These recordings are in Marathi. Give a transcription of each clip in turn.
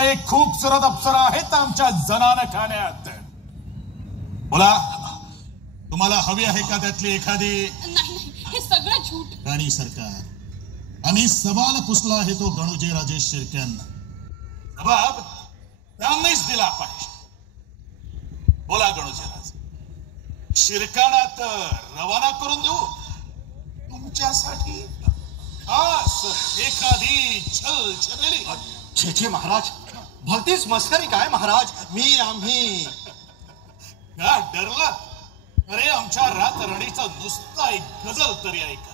एक खूबसूरत अप्सरा आहेत आमच्या जनान खाण्यात. बोला, तुम्हाला हवी आहे का त्यातली एखादी? नाही, हे सगळं झूट. राणी सरकार, आम्ही सवाल पुसला आहे तो गणोजी राजे शिर्क्यांना. जबाब त्यांनीच दिला पाहिजे. बोला गणोजी राजे, शिर्काणात रवाना करून देऊ तुमच्यासाठी खास एखादी छलछबेली? छे छे महाराज, भलतीच मस्करी काय महाराज. आम्ही का डरला? अरे आमच्या रात राणीचा नुसता एक गजल तरी ऐका.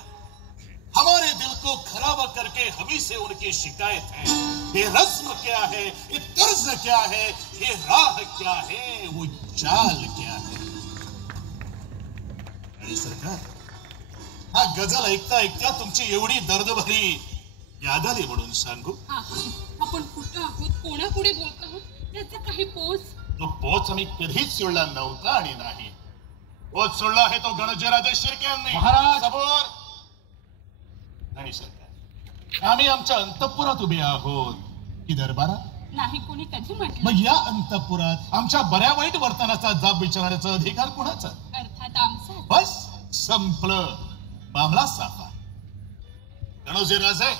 हमारे दिल को खराब करके हमी से उनकी शिकायत है. ये रस्म क्या है, ये तर्ज क्या है, ये राह क्या है, वो चाल क्या है. राणी सरकार, हा गजल ऐकता ऐकता तुमची एवढी दर्दभरी याद आली म्हणून सांगू. आपण कुठं आहोत, कोणापुढे बोलत आहोत, त्याचा काही पोच? तो पोच आम्ही कधीच सोडला नव्हता आणि नाही. पोच सोडला आहे तो गणोजी राजे शिर्क्यांनी. महाराज सबोर. राणी सरकार, आम्ही आमच्या अंतःपुरात उभे आहोत की दरबारात? नाही, कोणी कधी म्हटलं. मग या अंतःपुरात आमच्या बऱ्या वाईट वर्तनाचा जाब विचारण्याचा अधिकार कोणाचा? अर्थात आमचा. बस संपलं, मामला साफा. गणोजी राजे,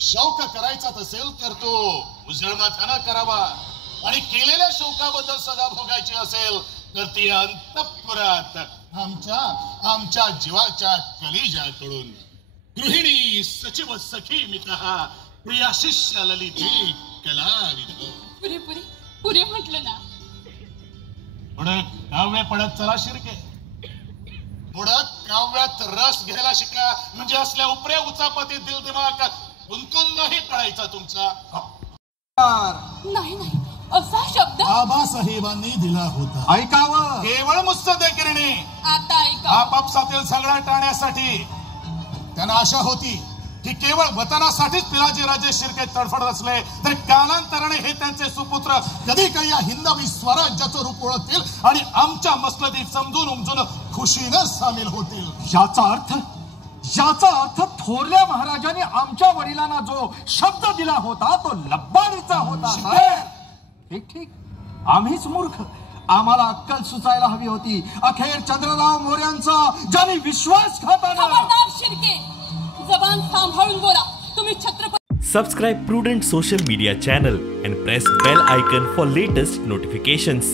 शौक करायचाच असेल तर तो उजळ माथ्यानं करावा, आणि केलेल्या शौकाबद्दल सजा भोगायची असेल तर ती अंतःपुरात आमच्या जीवाच्या कलिजाकडून. गृहिणी सचिव सखी मितहा प्रिया शिष्य ललिते कलाविद. पुरे म्हटलं ना. पुढे काव्य पडत चला शिर्के. पुढं काव्यात रस घ्यायला शिका, म्हणजे असल्या उपऱ्या उचापती दिल दिमाग गुंतून नाही पडायचा तुमचा. नाही, असा शब्द आबासाहेबांनी दिला होता. ऐकावं. केवळ मुत्सद्देगिरीने आता ऐका. आपापसातील झगडा टाळण्यासाठी त्यांना आशा होती की केवळ वतनासाठीच पिलाजी राजे शिर्के तडफडत असले तर कालांतराने हे त्यांचे सुपुत्र कधी काही या हिंदवी स्वराज्याचं रूप ओळखतील आणि आमच्या मसनदीत समजून उमजून खुशीनं सामील होतील. याचा अर्थ थोरल्या महाराजांनी आमच्या वडिलांना जो शब्द दिला होता तो लब्बाडीचा होता. ठीक, आम्हीच मूर्ख. आम्हाला अक्कल सुचायला हवी होती. अखेर चंद्रराव मोर्यांचा ज्यांनी विश्वासघाताने. खबरदार शिर्के, जबान सांभाळून बोला. तुम्ही Chhatrapati. Subscribe Prudent Social Media channel and press bell icon for latest notifications.